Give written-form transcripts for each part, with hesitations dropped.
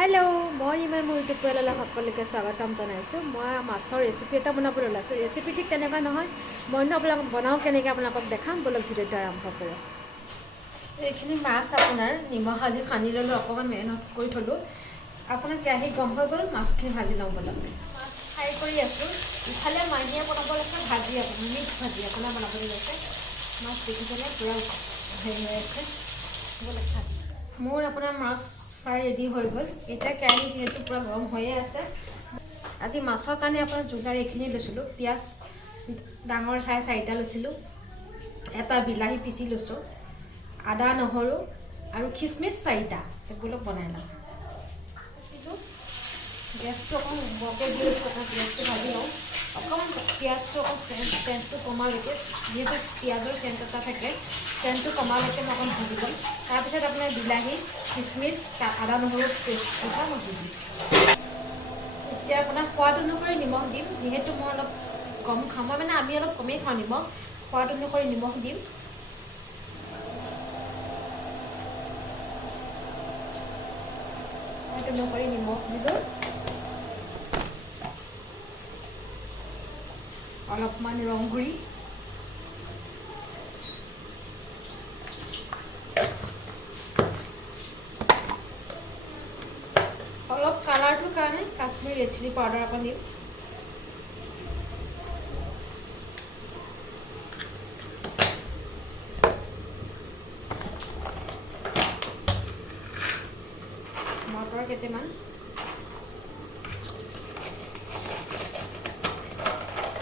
Hello' মই ইমান মোৰ ইউটিউব চেনেললৈ সকলোকে স্বাগতম জনাইছোঁ। মই মাছৰ ৰেচিপি এটা বনাবলৈ ওলাইছোঁ। ৰেচিপি ঠিক তেনেকুৱা নহয়, মইনো আপোনালোকক বনাওঁ কেনেকৈ আপোনালোকক দেখাম। বলক ভিডিঅ'টো আৰম্ভ কৰোঁ। এইখিনি মাছ আপোনাৰ নিমখ হালধি সানি ল'লোঁ, অকণমান মেৰিনেট কৰি থ'লোঁ। আপোনাৰ কেৰাহী গৰম হৈ গ'ল, মাছখিনি ভাজি লওঁ বলক। মাছ ফ্ৰাই কৰি আছোঁ, ইফালে মাইনীয়ে বনাব লৈছে ভাজি, আপোনাৰ মিক্স ভাজি আপোনাৰ বনাবলৈ লৈছে। মাছ দেখিছেনে পূৰা হেৰি হৈ আছে। মোৰ আপোনাৰ মাছ ফ্ৰাই ৰেডি হৈ গ'ল। এতিয়া কেৰাহী যিহেতু পূৰা গৰম হৈয়ে আছে, আজি মাছৰ কাৰণে আপোনাৰ যোগাৰ এইখিনি লৈছিলোঁ। পিঁয়াজ ডাঙৰ চাই 4টা লৈছিলোঁ, এটা বিলাহী পিচি লৈছোঁ, আদা নহৰু আৰু খিচমিচ 4টা। এইবিলাক বনাই লওঁ। গেছটো অকণমান বৰকৈ দি লৈছোঁ, অকণমান পিঁয়াজটো ভাজি লওঁ। অকণমান পিঁয়াজটো অকণমান চেণ্টটো কমালৈকে, যিহেতু পিঁয়াজৰ চেণ্ট এটা থাকে, চেণ্টটো কমালৈকে মই অকণমান ভাজি ল'ম। তাৰপিছত আপোনাৰ বিলাহী খিচমিচ আদা নহৰু পেষ্ট দুটা মই দি দিম। এতিয়া আপোনাৰ সোৱাদ অনুসৰি নিমখ দিম, যিহেতু মই অলপ কম খাওঁ, মই মানে আমি অলপ কমেই খাওঁ নিমখ। সোৱাদ অনুসৰি নিমখ দিম। সোৱাদ অনুসৰি নিমখ দিলোঁ। অলপমান ৰং গুড়ি, অলপ কালাৰটোৰ কাৰণে কাশ্মীৰ ৰেড চিলি পাউডাৰ অকণ দিম। মটৰ কেইটামান,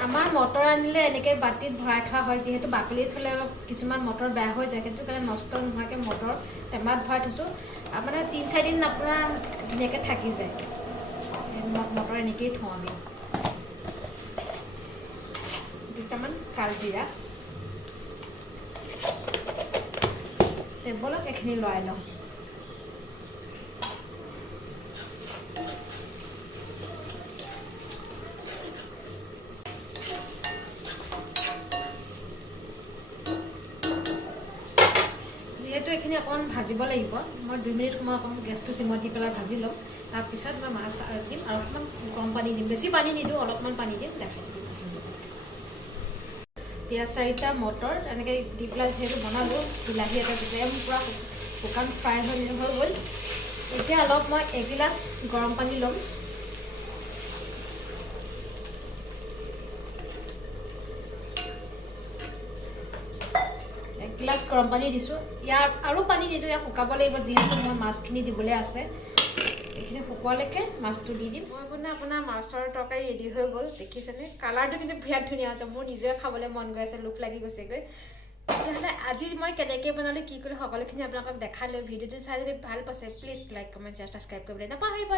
আমাৰ মটৰ আনিলে এনেকৈ বাতিত ভৰাই থোৱা হয়, যিহেতু বাকলিত থ'লে অলপ কিছুমান মটৰ বেয়া হৈ যায়, সেইটো কাৰণে নষ্ট নোহোৱাকৈ মটৰ টেমাত ভৰাই থৈছোঁ। আপোনাৰ 3-4 দিন আপোনাৰ ধুনীয়াকৈ থাকি যায়। মটৰ এনেকৈয়ে থওঁ আমি। দুটামান কালজিৰা, টেবুলত এইখিনি লৰাই লওঁ। যিহেতু এইখিনি অকণমান ভাজিব লাগিব, মই 2 মিনিট সময় অকণমান গেছটো চিমত দি পেলাই ভাজি ল'ম। তাৰপিছত মই মাছ দিম আৰু অকণমান গৰম পানী দিম, বেছি পানী নিদিওঁ, অলপমান পানী দিম, দেখাই দিম। পিঁয়াজ 4টা, মটৰ এনেকৈ দি পেলাই যিহেতু বনালোঁ, বিলাহী এটা যেতিয়া পূৰা শুকান ফ্ৰাই হৈ গ'ল, এতিয়া অলপ মই এগিলাচ গৰম পানী ল'ম। গিলাচ গৰম পানী দিছোঁ। ইয়াৰ আৰু পানী নিদিওঁ, ইয়াক শুকাব লাগিব, যিহেতু মই মাছখিনি দিবলৈ আছে। এইখিনি শুকোৱালৈকে মাছটো দি দিম। মই আপোনাৰ মাছৰ তৰকাৰী ৰেডি হৈ গ'ল, দেখিছেনে? কালাৰটো কিন্তু বিৰাট ধুনীয়া হৈছে, মোৰ নিজে খাবলৈ মন গৈ আছে, লোভ লাগি গৈছেগৈ। তেতিয়াহ'লে আজি মই কেনেকৈ বনালোঁ, কি কৰিলোঁ, সকলোখিনি আপোনালোকক দেখালোঁ। ভিডিঅ'টো চাই যদি ভাল পাইছে, please like comment share subscribe কৰিবলৈ নাপাহৰিব।